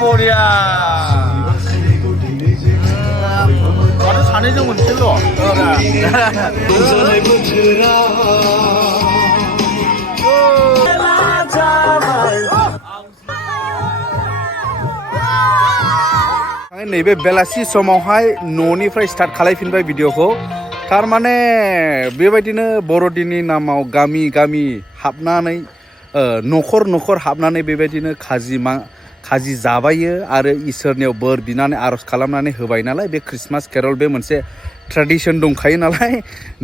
머리야. 나는 사내정 문질러. नैबे बेलासि समावहाय न'निफ्राय स्टार्ट खालायफिनबाय भिडिअखौ थारमाने बेबायदिनो बर'दिननि नामाव गामि गामि हाबनानै न'खर न'खर हाबनानै बेबायदिनो खाजि जाबायो आरो इसोरनियाव बोर बिनानै आरज खालामनानै होबाय नालाय बे क्रिसमास केरल बे मोनसे ट्रेडिशन दंखायो नालाय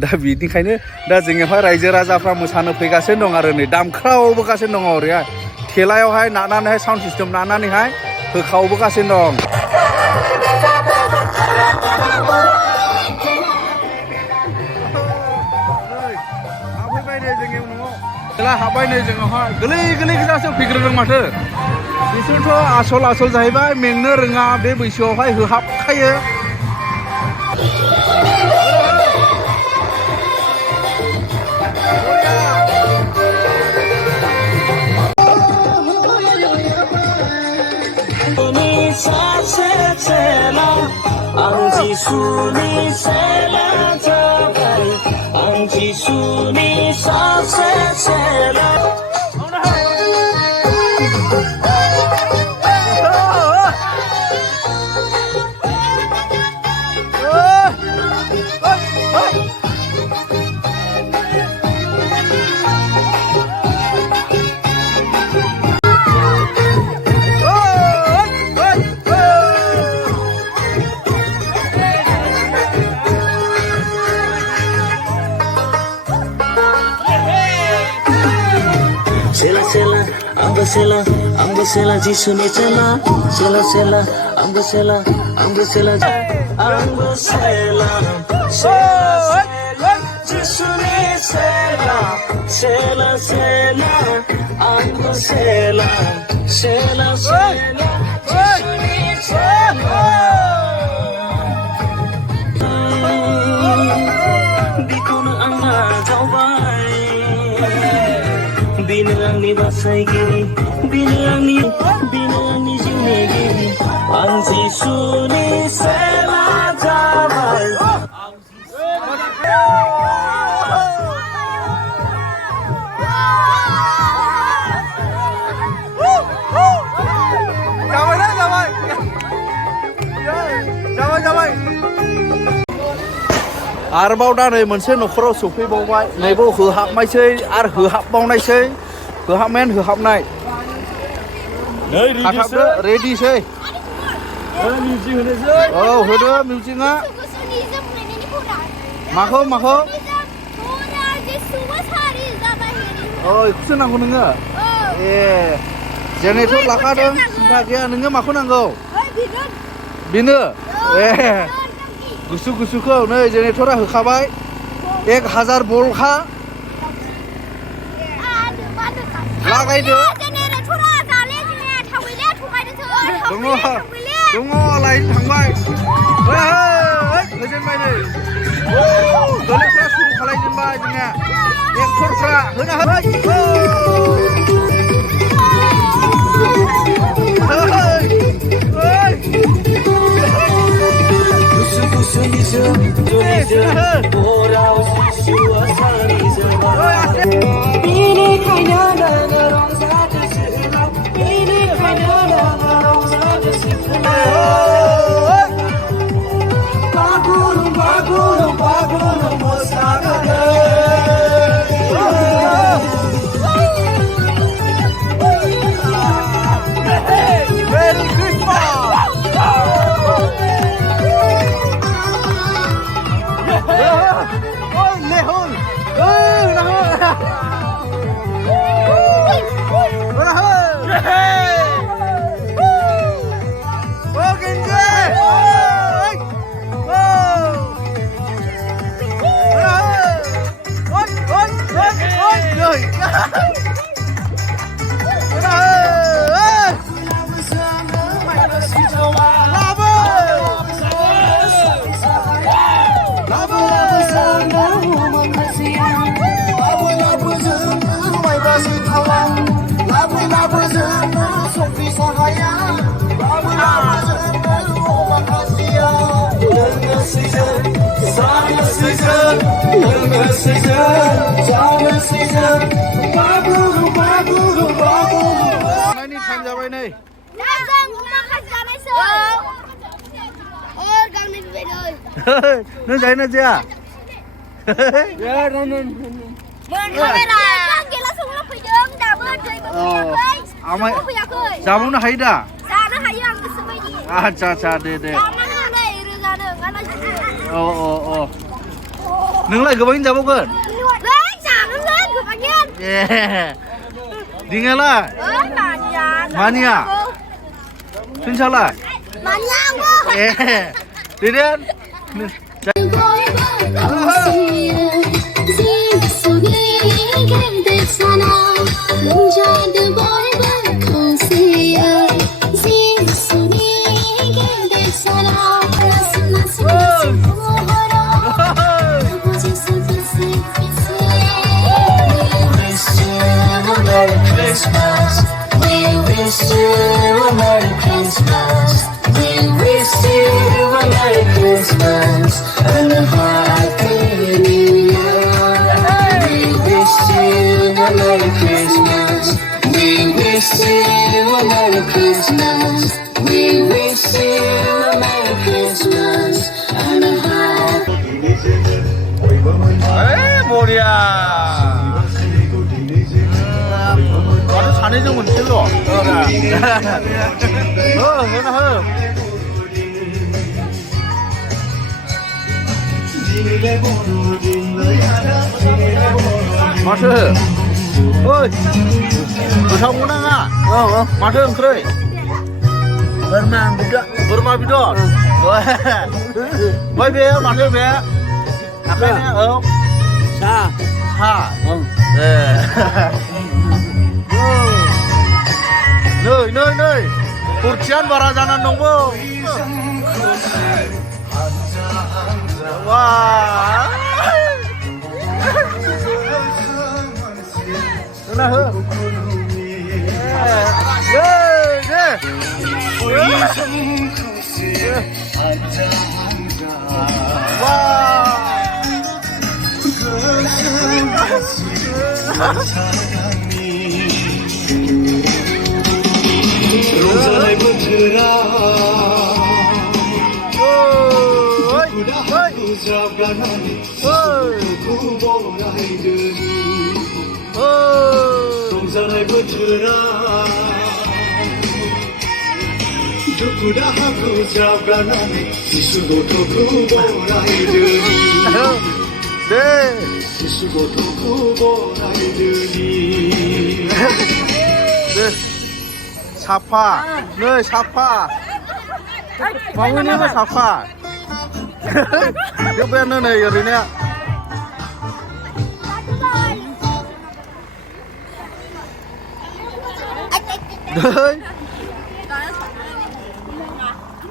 दा बिनिखायनो दा जोंनियावहाय रायजो राजाफ्रा मोसानो फैगासिनो दं आरो नै दामख्रावबोगासिनो दङ ओरैहाय थेलायावहाय नानानैहाय साउन्ड सिस्टेम नानानैहाय होखावबोगासिनो दं हाबबाय नै जोंनावहाय गोलै गोलै गोजासो फैग्रोदों माथो बिसोरथ' आसल जाहैबाय मेंनो रोङा बे बैसोआवहाय होहाबखायो Ambo sela jisune cela sela sela ambo sela jisune cela sela sela ambo sela jisune cela bikunu anga jawbai bina angni basaigiri bina angni jiunegiri anji suni sela jabai जाबाय आरोबाव दा नै मोनसे न'खराव सफैबावबाय नैबाव होहाबनायसै आरो होहाबबावनायसै होहाबनाय खाथाबदो रेडिसै औ होदो मिउजिकआ माखौ इखौसो नांगौ नोङो ए जेनेरेटर लाखादों सिन्था गैया नोङो माखौ नांगौ बेनो ए गुसुखौ नै जेनेरेटरा होखाबाय 1000 भल्टखा लागायदो दङ लाइन थांबाय होजेनबाय नै गोलेफ्रा सुरु खालायजेनबाय जोंना एक्टरफ्रा होना होबाय Ini time जाबाय नै nâng giấy nè chị à? Dạ, nâng. Jamu nó hay đã? À, cha, để. Nâng lại cái bánh jamu cơ? Yeah. Đi nghe là? Mania. Xin chào lại. Yeah. Đi đến. 머리야. 나는 사내정 문질러. 허. 마트. 어이. Bisa munang ah? Madu engkrei. Berma bidot. Boy be, madu be. Apa ni? Sa. Nơi. Kurcian bara janan nunggu. Wah. Nah, दुखु दाहाखौ जाब्लानानै जिसु गथ'खौ बरायदोनि जिसु गथ'खौ बरायदोनि साफा नै साफा मावैनोबो साफा जोब्बायानो नै ओरैनो नै